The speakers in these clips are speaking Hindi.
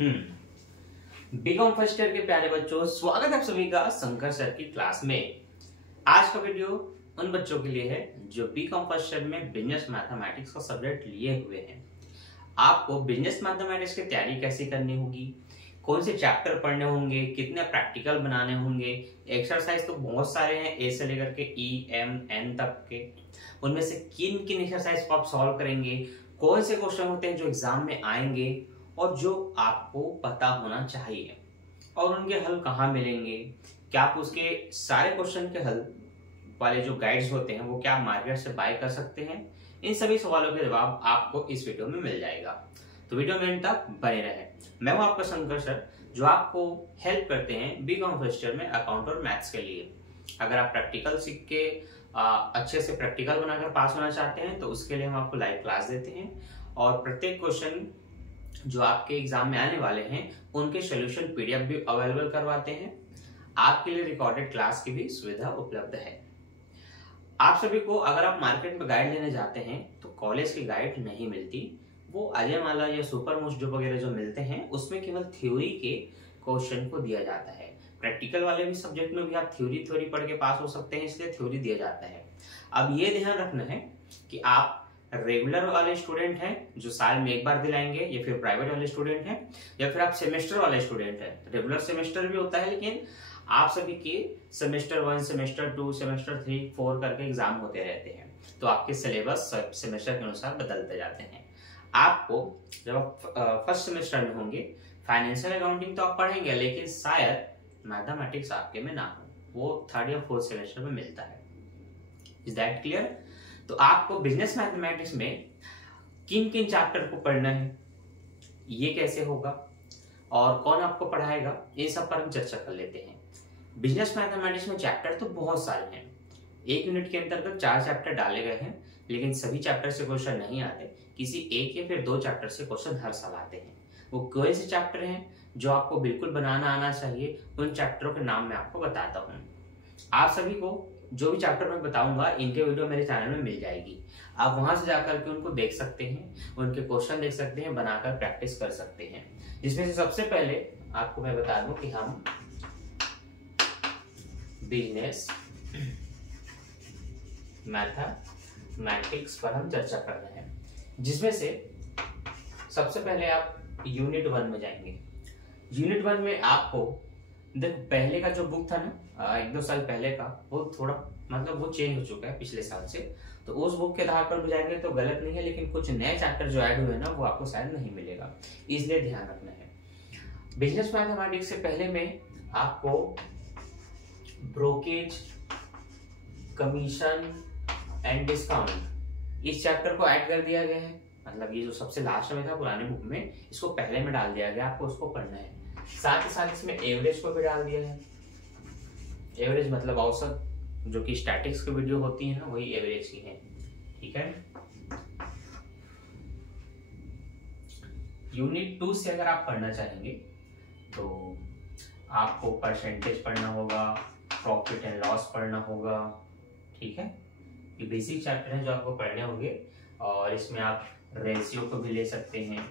बीकॉम फर्स्ट ईयर के प्यारे बच्चों, स्वागत है आप सभी का शंकर सर की क्लास में। आज का वीडियो उन बच्चों के लिए है जो बीकॉम फर्स्ट ईयर में बिजनेस मैथमेटिक्स का सब्जेक्ट लिए हुए हैं। आपको बिजनेस मैथमेटिक्स की तैयारी कैसे करनी होगी, कौन से चैप्टर पढ़ने होंगे, कितने प्रैक्टिकल बनाने होंगे, एक्सरसाइज तो बहुत सारे हैं, ए से लेकर के ई एम एन तक के। उनमें से किन किन एक्सरसाइज को आप सॉल्व करेंगे, कौन से क्वेश्चन होते हैं जो एग्जाम में आएंगे और जो आपको पता होना चाहिए, और उनके हल कहाँ मिलेंगे, क्या आप उसके सारे क्वेश्चन के हल वाले जो गाइड्स होते हैं वो क्या आप मार्केट से बाय कर सकते हैं। इन सभी सवालों के जवाब आपको इस वीडियो में मिल जाएगा, तो वीडियो में अंत तक बने रहे। मैं हूं आपका शंकर सर, जो आपको हेल्प करते हैं बीकॉम फर्स्ट ईयर में अकाउंट और मैथ्स के लिए। अगर आप प्रैक्टिकल सीख के अच्छे से प्रैक्टिकल बनाकर पास होना चाहते हैं तो उसके लिए हम आपको लाइव क्लास देते हैं, और प्रत्येक क्वेश्चन जो आपके एग्जाम में आने वाले हैं उनके सोल्यूशन पीडीएफ भी अवेलेबल करवाते हैं। आपके लिए रिकॉर्डेड क्लास की भी सुविधा उपलब्ध है। आप सभी को अगर आप मार्केट में गाइड लेने जाते हैं तो कॉलेज की गाइड नहीं मिलती, वो अजयमाला या सुपर मोस्ट जो वगैरह जो मिलते हैं उसमें केवल थ्योरी के क्वेश्चन को दिया जाता है। प्रैक्टिकल वाले भी सब्जेक्ट में भी आप थ्योरी पढ़ के पास हो सकते हैं, इसलिए थ्योरी दिया जाता है। अब ये ध्यान रखना है कि आप रेगुलर वाले स्टूडेंट हैं जो साल में एक बार दिलाएंगे, या फिर प्राइवेट वाले स्टूडेंट हैं, या फिर आप सेमेस्टर वाले स्टूडेंट हैं। रेगुलर सेमेस्टर भी होता है, लेकिन आप सभी के सेमेस्टर 1, सेमेस्टर 2, सेमेस्टर 3, 4 करके एग्जाम होते रहते हैं, तो आपके सिलेबस सेमेस्टर के अनुसार बदलते जाते हैं। आपको जब आप फर्स्ट सेमेस्टर में होंगे फाइनेंशियल अकाउंटिंग तो आप पढ़ेंगे, लेकिन शायद मैथमेटिक्स आपके में ना हो, वो 3rd या 4th सेमेस्टर में मिलता है। Is that clear? तो आपको बिजनेस मैथमेटिक्स में किन किन चैप्टर को पढ़ना है, ये कैसे होगा और कौन आपको पढ़ाएगा, ये सब पर हम चर्चा कर लेते हैं। बिजनेस मैथमेटिक्स में चैप्टर तो बहुत सारे हैं। एक यूनिट के अंतर्गत 4 चैप्टर डाले गए हैं, लेकिन सभी चैप्टर से क्वेश्चन नहीं आते। किसी एक या फिर 2 चैप्टर से क्वेश्चन हर साल आते हैं। वो कौन से चैप्टर हैं जो आपको बिल्कुल बनाना आना चाहिए, उन चैप्टरों के नाम मैं आपको बताता हूँ। आप सभी को जो भी चैप्टर मैं बताऊंगा इनके वीडियो मेरे चैनल में मिल जाएगी। आप वहां से जाकर के उनको देख सकते हैं, उनके क्वेश्चन देख सकते हैं, बनाकर प्रैक्टिस कर सकते हैं। जिसमें से सबसे पहले आपको मैं बता दूं कि हम बिजनेस मैथमेटिक्स पर हम चर्चा कर रहे हैं, जिसमें से सबसे पहले आप यूनिट 1 में जाएंगे। यूनिट 1 में आपको देखो, पहले का जो बुक था ना 1-2 साल पहले का, वो थोड़ा मतलब वो चेंज हो चुका है पिछले साल से, तो उस बुक के आधार पर भी जाएंगे तो गलत नहीं है, लेकिन कुछ नए चैप्टर जो ऐड हुए हैं ना वो आपको शायद नहीं मिलेगा, इसलिए ध्यान रखना है। बिजनेस मैथमेटिक्स से पहले में आपको ब्रोकेज, कमीशन एंड डिस्काउंट इस चैप्टर को ऐड कर दिया गया है। मतलब ये जो सबसे लास्ट में था पुराने बुक में, इसको पहले में डाल दिया गया, आपको उसको पढ़ना है। साथ ही साथ इसमें एवरेज को भी डाल दिया है। एवरेज मतलब औसत, जो कि स्टैटिक्स की वीडियो होती है ना, वही एवरेज की है। ठीक है। यूनिट 2 से अगर आप पढ़ना चाहेंगे तो आपको परसेंटेज पढ़ना होगा, प्रॉफिट एंड लॉस पढ़ना होगा। ठीक है, ये बेसिक चैप्टर है जो आपको पढ़ने होंगे, और इसमें आप रेशियो को भी ले सकते हैं,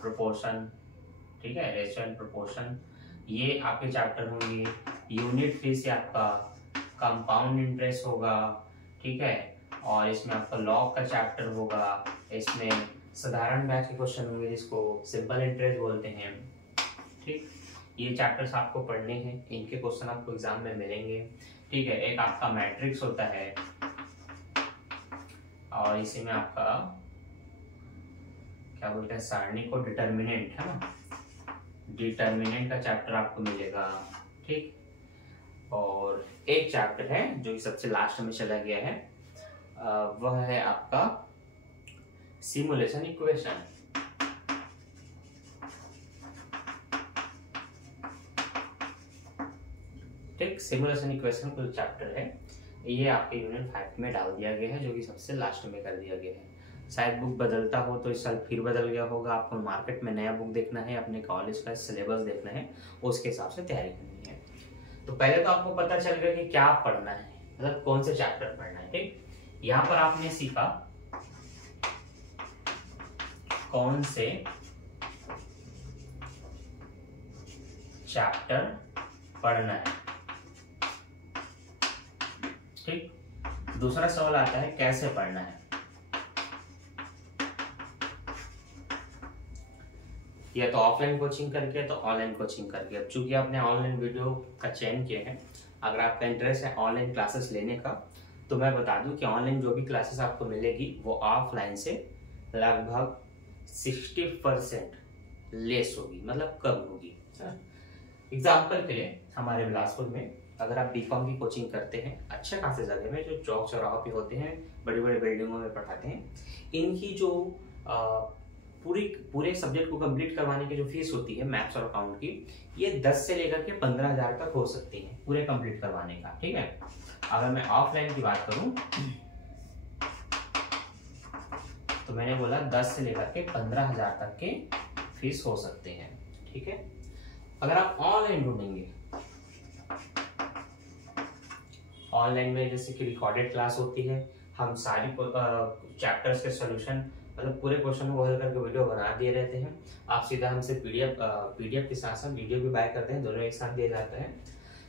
प्रोपोर्शन। ठीक है, रेशियो एंड प्रोपोर्शन ये आपके चैप्टर होंगे। यूनिट 3 से आपका कंपाउंड इंटरेस्ट होगा। ठीक है, और इसमें आपका लॉग का चैप्टर होगा। इसमें साधारण ब्याज के क्वेश्चन होंगे जिसको सिंपल इंटरेस्ट बोलते हैं। ठीक, ये चैप्टर्स आपको पढ़ने हैं, इनके क्वेश्चन आपको एग्जाम में मिलेंगे। ठीक है, एक आपका मैट्रिक्स होता है, और इसी में आपका क्या बोलते हैं, सारणी को डिटर्मिनेंट है ना, डिटर्मिनेंट का चैप्टर आपको मिलेगा। ठीक, और एक चैप्टर है जो कि सबसे लास्ट में चला गया है, वह है आपका सिमुलेशन इक्वेशन। ठीक, सिमुलेशन इक्वेशन कोई चैप्टर है, ये आपके यूनिट 5 में डाल दिया गया है, जो कि सबसे लास्ट में कर दिया गया है। शायद बुक बदलता हो तो इस साल फिर बदल गया होगा। आपको मार्केट में नया बुक देखना है, अपने कॉलेज का सिलेबस देखना है, उसके हिसाब से तैयारी करनी है। तो पहले तो आपको पता चल गया कि क्या पढ़ना है, मतलब कौन से चैप्टर पढ़ना है। ठीक, यहाँ पर आपने सीखा कौन से चैप्टर पढ़ना है। ठीक, दूसरा सवाल आता है कैसे पढ़ना है। या तो ऑफलाइन कोचिंग करके तो ऑनलाइन कोचिंग करके। अब चूंकि आपने ऑनलाइन वीडियो का चयन किया है, अगर आपका इंटरेस्ट है ऑनलाइन क्लासेस लेने का, तो मैं बता दूं कि ऑनलाइन जो भी क्लासेस आपको मिलेगी वो ऑफलाइन से लगभग 60% लेस होगी, मतलब कम होगी। एग्जाम्पल के लिए हमारे बिलासपुर में अगर आप बीकॉम की कोचिंग करते हैं अच्छे खासे जगह में, जो चौक चौराहों पे होते हैं, बड़ी बड़ी बिल्डिंगों में पढ़ाते हैं, इनकी जो पूरे सब्जेक्ट को कंप्लीट करवाने की जो फीस होती है मैथ्स और अकाउंट की, ये 10 से लेकर के 15,000 तक हो सकती है पूरे कंप्लीट करवाने का। ठीक है, अगर मैं ऑफलाइन की बात करूं तो मैंने बोला 10 से लेकर के 15,000 तक के फीस हो सकते हैं। ठीक है, अगर आप ऑनलाइन ढूंढेंगे, ऑनलाइन में जैसे कि रिकॉर्डेड क्लास होती है, हम सारी चैप्टर्स के सॉल्यूशन, मतलब पूरे क्वेश्चन को हल करके वीडियो बना दिए रहते हैं। आप सीधा हमसे पीडीएफ के साथ साथ वीडियो भी बाय करते हैं, दोनों एक साथ दिए जाते हैं।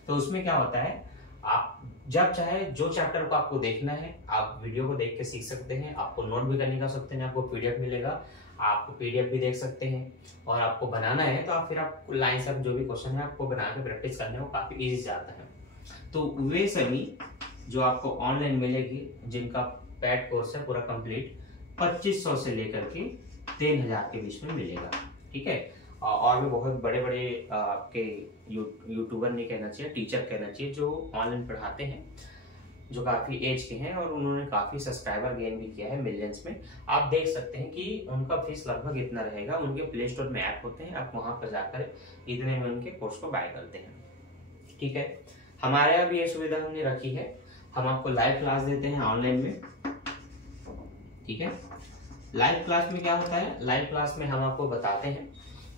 तो उसमें क्या होता है, आप जब चाहे जो चैप्टर को आपको देखना है आप वीडियो को देख के सीख सकते हैं। आपको नोट भी करने का सकते हैं, आपको पीडीएफ मिलेगा, आप पीडीएफ भी देख सकते हैं। और आपको बनाना है तो आप फिर आप लाइन से जो भी क्वेश्चन है आपको बना के प्रैक्टिस करने को काफी इजी जाता है। तो वे सभी जो आपको ऑनलाइन मिलेगी, जिनका पैड कोर्स है पूरा कंप्लीट, 2500 से लेकर के 3,000 के बीच में मिलेगा। ठीक है, और भी बहुत बड़े बड़े आपके यूट्यूबर नहीं कहना चाहिए, टीचर कहना चाहिए, जो ऑनलाइन पढ़ाते हैं, जो काफी एज के हैं और उन्होंने काफी सब्सक्राइबर गेन भी किया है मिलियंस में। आप देख सकते हैं कि उनका फीस लगभग इतना रहेगा। उनके प्ले स्टोर में ऐप होते हैं, आप वहां पर जाकर इतने में उनके कोर्स को बाय करते हैं। ठीक है, हमारे यहाँ भी ये सुविधा हमने रखी है, हम आपको लाइव क्लास देते हैं ऑनलाइन में। ठीक है, लाइव क्लास में क्या होता है, लाइव क्लास में हम आपको बताते हैं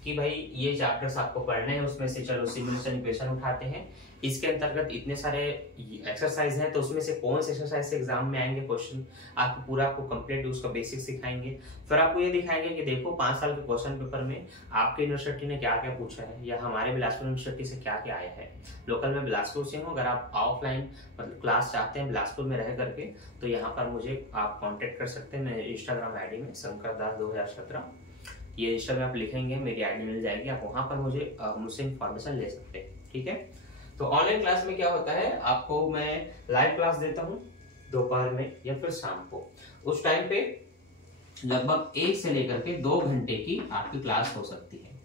कि भाई ये चैप्टर्स आपको पढ़ने हैं, उसमें से चलो सिमुलेशन इक्वेशन उठाते हैं, इसके अंतर्गत इतने सारे एक्सरसाइज हैं, तो उसमें से कौन से एक्सरसाइज से एग्जाम में आएंगे क्वेश्चन, आपको पूरा आपको कंप्लीट उसका बेसिक सिखाएंगे। फिर आपको ये दिखाएंगे कि देखो 5 साल के क्वेश्चन पेपर में आपके यूनिवर्सिटी ने क्या क्या पूछा है, या हमारे बिलासपुर यूनिवर्सिटी से क्या क्या आया है। लोकल में बिलासपुर से हूँ, अगर आप ऑफलाइन मतलब क्लास चाहते हैं बिलासपुर में रह करके, तो यहाँ पर मुझे आप कॉन्टेक्ट कर सकते हैं। मेरे इंस्टाग्राम ID में शंकर दास 2017, ये इंस्टा में आप लिखेंगे मेरी आईडी मिल जाएगी, आप वहां पर मुझसे इंफॉर्मेशन ले सकते हैं। ठीक है, तो ऑनलाइन क्लास में क्या होता है, आपको मैं लाइव क्लास देता हूँ दोपहर में या फिर शाम को। उस टाइम पे लगभग 1 से लेकर के 2 घंटे की आपकी क्लास हो सकती है।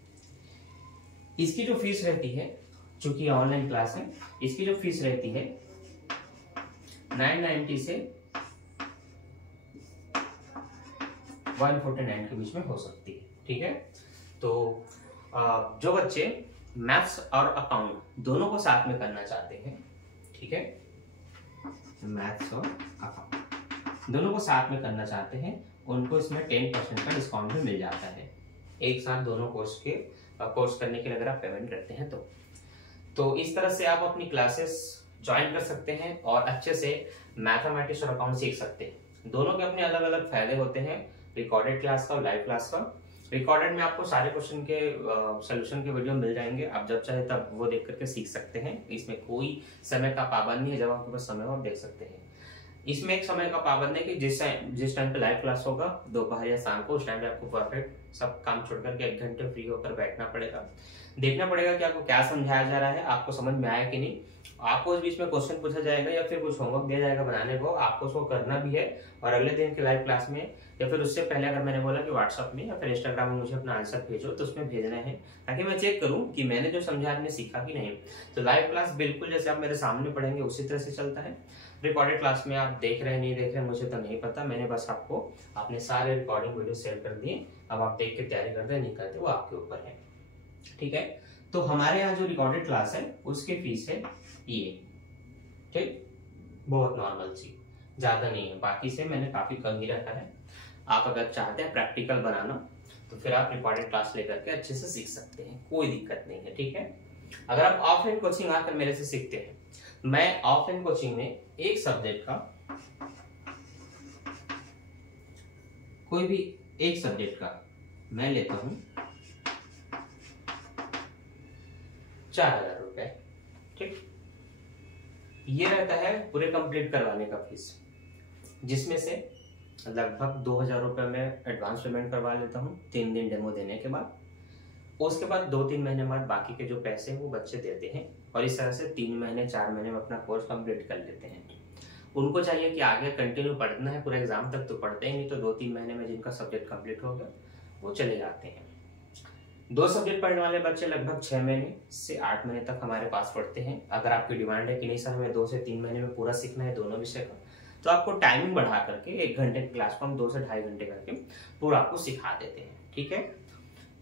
इसकी जो फीस रहती है, चूंकि ऑनलाइन क्लास है, इसकी जो फीस रहती है 990 से 149 के बीच में हो सकती है। ठीक है, तो जो बच्चे मैथ्स और अकाउंट दोनों को साथ में करना चाहते हैं, ठीक है, मैथ्स और अकाउंट दोनों को साथ में करना चाहते हैं, उनको इसमें 10% का डिस्काउंट भी मिल जाता है एक साथ दोनों कोर्स करने के लिए अगर आप पेमेंट करते हैं तो इस तरह से आप अपनी क्लासेस ज्वाइन कर सकते हैं और अच्छे से मैथमेटिक्स और अकाउंट सीख सकते हैं। दोनों के अपने अलग अलग फायदे होते हैं, रिकॉर्डेड क्लास का और लाइव क्लास का। रिकॉर्डेड में आपको सारे क्वेश्चन के सोल्यूशन के वीडियो मिल जाएंगे, आप जब चाहे तब वो देख करके सीख सकते हैं। इसमें कोई समय का पाबंद नहीं है, जब आपके पास समय हो आप देख सकते हैं। इसमें एक समय का पाबंद है कि जिस टाइम पे लाइव क्लास होगा दोपहर या शाम को, उस टाइम पे आपको परफेक्ट सब काम छोड़ करके 1 घंटे फ्री होकर बैठना पड़ेगा, देखना पड़ेगा कि आपको क्या समझाया जा रहा है, आपको समझ में आया कि नहीं। आपको उस बीच में क्वेश्चन पूछा जाएगा या फिर कुछ होमवर्क दिया जाएगा बनाने को, आपको उसको करना भी है। और अगले दिन के लाइव क्लास में या फिर उससे पहले अगर मैंने बोला कि व्हाट्सएप में या फिर इंस्टाग्राम में मुझे अपना आंसर भेजो, तो उसमें भेजना है ताकि मैं चेक करूं कि मैंने जो समझा आपने सीखा कि नहीं। तो लाइव क्लास बिल्कुल जैसे आप मेरे सामने पढ़ेंगे उसी तरह से चलता है। रिकॉर्डेड क्लास में आप देख रहे नहीं देख रहे मुझे तो नहीं पता, मैंने बस आपको अपने सारे रिकॉर्डिंग वीडियो शेयर कर दिए, अब आप देख के तैयारी करते हैं नहीं करते वो आपके ऊपर है। ठीक है, तो हमारे यहाँ जो रिकॉर्डेड क्लास है उसकी फीस है ये, ठीक, बहुत नॉर्मल सी, ज्यादा नहीं है, बाकी से मैंने काफी कम ही रखा है। आप अगर चाहते हैं प्रैक्टिकल बनाना तो फिर आप रिकॉर्डेड क्लास लेकर के अच्छे से सीख सकते हैं, कोई दिक्कत नहीं है। ठीक है, अगर आप ऑफलाइन कोचिंग आकर मेरे से सीखते हैं, मैं ऑफलाइन कोचिंग में एक सब्जेक्ट का, कोई भी एक सब्जेक्ट का मैं लेता हूं 4,000 रुपए। ठीक, ये रहता है पूरे कंप्लीट करवाने का फीस, जिसमें से लगभग 2,000 रुपये में एडवांस पेमेंट करवा लेता हूँ 3 दिन डेमो देने के बाद। उसके बाद 2-3 महीने बाद बाकी के जो पैसे हैं वो बच्चे देते हैं और इस तरह से 3 महीने 4 महीने में अपना कोर्स कंप्लीट कर लेते हैं। उनको चाहिए कि आगे कंटिन्यू पढ़ना है, पूरे एग्जाम तक तो पढ़ते ही नहीं, तो 2-3 महीने में जिनका सब्जेक्ट कंप्लीट हो गया वो चले जाते हैं। 2 सब्जेक्ट पढ़ने वाले बच्चे लगभग 6 महीने से 8 महीने तक हमारे पास पढ़ते हैं। अगर आपकी डिमांड है कि नहीं सर हमें 2 से 3 महीने में पूरा सीखना है दोनों विषय का, तो आपको टाइमिंग बढ़ा करके 1 घंटे की क्लास को हम 2 से 2.5 घंटे करके पूरा आपको सिखा देते हैं। ठीक है,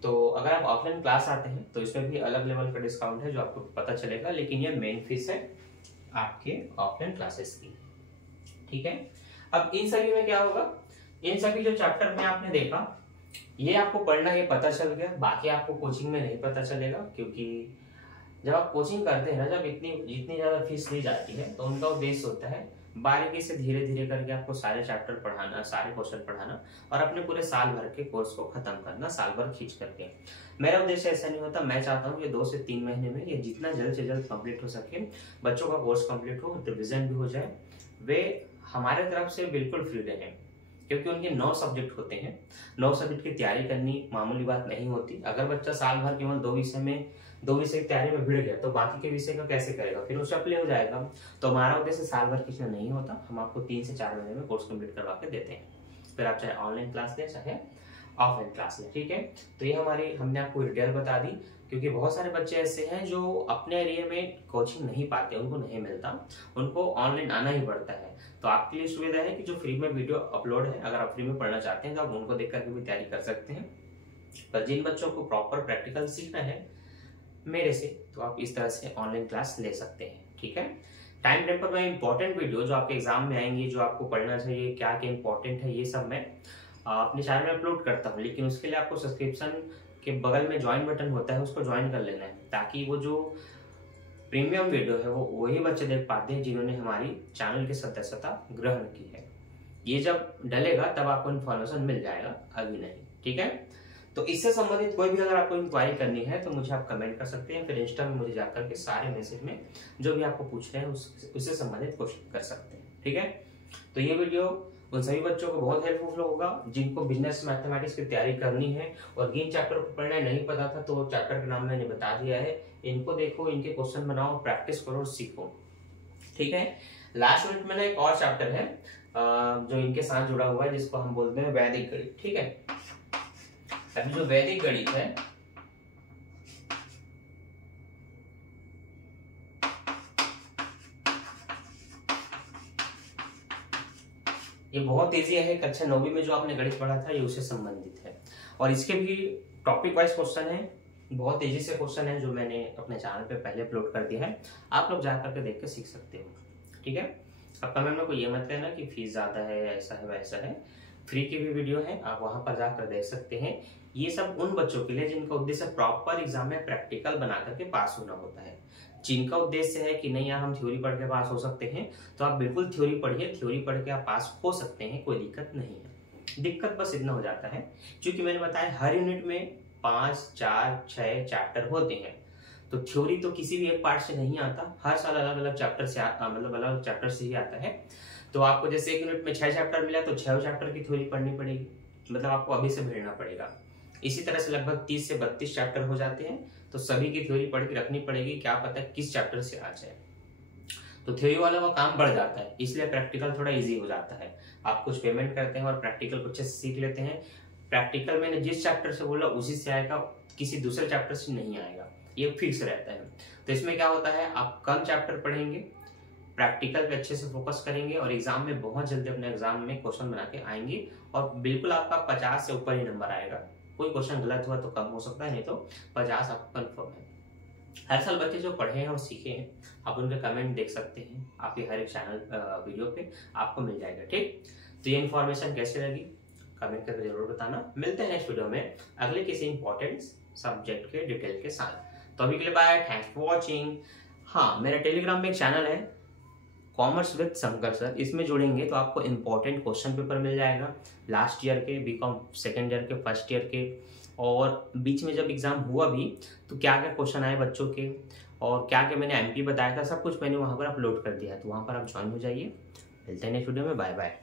तो अगर आप ऑफलाइन क्लास आते हैं तो इसमें भी अलग लेवल का डिस्काउंट है जो आपको पता चलेगा, लेकिन ये मेन फीस है आपके ऑफलाइन क्लासेस की। ठीक है, अब इन सभी में क्या होगा, इन सभी जो चैप्टर में आपने देखा ये आपको पढ़ना ये पता चल गया, बाकी आपको कोचिंग में नहीं पता चलेगा, क्योंकि जब आप कोचिंग करते हैं ना, जब जितनी ज्यादा फीस ली जाती है तो उनका उद्देश्य होता है बारीकी से धीरे धीरे करके आपको सारे चैप्टर पढ़ाना, सारे क्वेश्चन पढ़ाना और अपने पूरे साल भर के कोर्स को खत्म करना, साल भर खींच करके। मेरा उद्देश्य ऐसा नहीं होता, मैं चाहता हूँ कि 2 से 3 महीने में ये जितना जल्द से जल्द कंप्लीट हो सके, बच्चों का कोर्स कंप्लीट हो, रिविजन भी हो जाए, वे हमारे तरफ से बिल्कुल फ्री रहें, क्योंकि उनके 9 सब्जेक्ट होते हैं। 9 सब्जेक्ट की तैयारी करनी मामूली बात नहीं होती। अगर बच्चा साल भर केवल 2 विषय की तैयारी में भिड़ गया तो बाकी के विषय का कैसे करेगा, फिर वो चपले हो जाएगा। तो हमारा उद्देश्य साल भर खींचना नहीं होता, हम आपको 3 से 4 महीने में कोर्स कंप्लीट करवा के देते हैं, फिर आप चाहे ऑनलाइन क्लास लें चाहे ऑफलाइन क्लास लें। ठीक है, तो ये हमने आपको डिटेल बता दी, क्योंकि बहुत सारे बच्चे ऐसे हैं जो अपने एरिया में कोचिंग नहीं पाते, उनको नहीं मिलता, उनको ऑनलाइन आना ही पड़ता है। तो आपके लिए सुविधा है कि जो फ्री में वीडियो अपलोड है, अगर आप फ्री में पढ़ना चाहते हैं तो आप उनको देख करके भी तैयारी कर सकते हैं। पर जिन बच्चों को प्रॉपर प्रैक्टिकल सीखना है मेरे से, तो आप इस तरह से ऑनलाइन क्लास ले सकते हैं। ठीक है, टाइम टेबल में इंपॉर्टेंट वीडियो जो आपके एग्जाम में आएंगी, जो आपको पढ़ना चाहिए, क्या क्या इंपॉर्टेंट है, ये सब मैं अपने चैनल में अपलोड करता हूँ। लेकिन उसके लिए आपको सब्सक्रिप्शन के बगल में ज्वाइन बटन होता है, उसको ज्वाइन कर लेना है, ताकि वो जो प्रीमियम वीडियो है वो वही बच्चे देख पाते हैं जिन्होंने हमारी चैनल की सदस्यता ग्रहण की है। ये जब डलेगा तब आपको इन्फॉर्मेशन मिल जाएगा, अभी नहीं। ठीक है, तो इससे संबंधित कोई भी अगर आपको इंक्वायरी करनी है तो मुझे आप कमेंट कर सकते हैं, फिर इंस्टा में मुझे जाकर के सारे मैसेज में जो भी आपको पूछ रहे हैं उससे संबंधित क्वेश्चन कर सकते हैं। ठीक है, तो ये वीडियो उन सभी बच्चों को बहुत हेल्पफुल होगा जिनको बिजनेस मैथमेटिक्स की तैयारी करनी है और जिन चैप्टर को पढ़ना नहीं पता था, तो चैप्टर का नाम मैंने बता दिया है, इनको देखो, इनके क्वेश्चन बनाओ, प्रैक्टिस करो और सीखो। ठीक है, लास्ट मिनट में ना एक और चैप्टर है जो इनके साथ जुड़ा हुआ है, जिसको हम बोलते हैं वैदिक गणित। ठीक है, अभी जो वैदिक गणित है ये बहुत इजी है। कक्षा 9वीं में जो आपने गणित पढ़ा था ये उससे संबंधित है, और इसके भी टॉपिक वाइज क्वेश्चन है, बहुत तेजी से क्वेश्चन है जो मैंने अपने चैनल पे पहले अपलोड कर दिया है, आप लोग जा करके देख के सीख सकते हो। ठीक है, अब कमेंट में कोई ये मत कहना कि फीस ज्यादा है, ऐसा है वैसा है, फ्री की भी वीडियो है, आप वहां पर जाकर देख सकते हैं। ये सब उन बच्चों के लिए जिनका उद्देश्य प्रॉपर एग्जाम में प्रैक्टिकल बना करके पास होना होता है। जिनका उद्देश्य है कि नहीं यार हम थ्योरी पढ़ के पास हो सकते हैं, तो आप बिल्कुल थ्योरी पढ़िए, थ्योरी पढ़ के आप पास हो सकते हैं, कोई दिक्कत नहीं है। दिक्कत बस इतना हो जाता है, क्योंकि मैंने बताया हर यूनिट में 5, 4, 6 चैप्टर होते हैं, तो थ्योरी तो किसी भी एक पार्ट से नहीं आता, हर साल अलग अलग चैप्टर से मतलब अलग चैप्टर से ही आता है। तो आपको जैसे एक यूनिट में 6 चैप्टर मिला तो 6 चैप्टर की थ्योरी पढ़नी पड़ेगी, मतलब आपको अभी से भिड़ना पड़ेगा। इसी तरह से लगभग 30 से 32 चैप्टर हो जाते हैं, तो सभी की थ्योरी पढ़ के रखनी पड़ेगी, क्या पता है किस चैप्टर से आ जाए। तो थ्योरी वाला का काम बढ़ जाता है, इसलिए प्रैक्टिकल थोड़ा इजी हो जाता है। आप कुछ पेमेंट करते हैं और प्रैक्टिकल कुछ सीख लेते हैं। प्रैक्टिकल मैंने जिस चैप्टर से बोला उसी से आएगा, किसी दूसरे चैप्टर से नहीं आएगा, ये फिक्स रहता है। तो इसमें क्या होता है, आप कम चैप्टर पढ़ेंगे, प्रैक्टिकल पे अच्छे से फोकस करेंगे और एग्जाम में बहुत जल्दी अपने एग्जाम में क्वेश्चन बना के आएंगे, और बिल्कुल आपका 50 से ऊपर ही नंबर आएगा। कोई क्वेश्चन गलत हुआ तो कम हो सकता है, नहीं तो 50 आपका कन्फर्म है। हर साल बच्चे जो पढ़े हैं और सीखे हैं, आप उनके कमेंट देख सकते हैं, आपके हर एक चैनल वीडियो पे आपको मिल जाएगा। ठीक, तो ये इन्फॉर्मेशन कैसे लगी कमेंट करके जरूर बताना। मिलते हैं नेक्स्ट वीडियो में अगले किसी इंपॉर्टेंट सब्जेक्ट के डिटेल के साथ। तो अभी के लिए बाय, थैंक्स फॉर वॉचिंग। हाँ, मेरा टेलीग्राम में एक चैनल है कॉमर्स विद शंकर सर, इसमें जुड़ेंगे तो आपको इंपॉर्टेंट क्वेश्चन पेपर मिल जाएगा, लास्ट ईयर के, बीकॉम सेकेंड ईयर के, फर्स्ट ईयर के, और बीच में जब एग्जाम हुआ भी तो क्या क्या क्वेश्चन आए बच्चों के, और क्या क्या मैंने एमपी बताया था सब कुछ मैंने वहाँ पर अपलोड कर दिया है, तो वहाँ पर आप ज्वाइन हो जाइए। मिलते हैं नेक्स्ट वीडियो में, बाय बाय।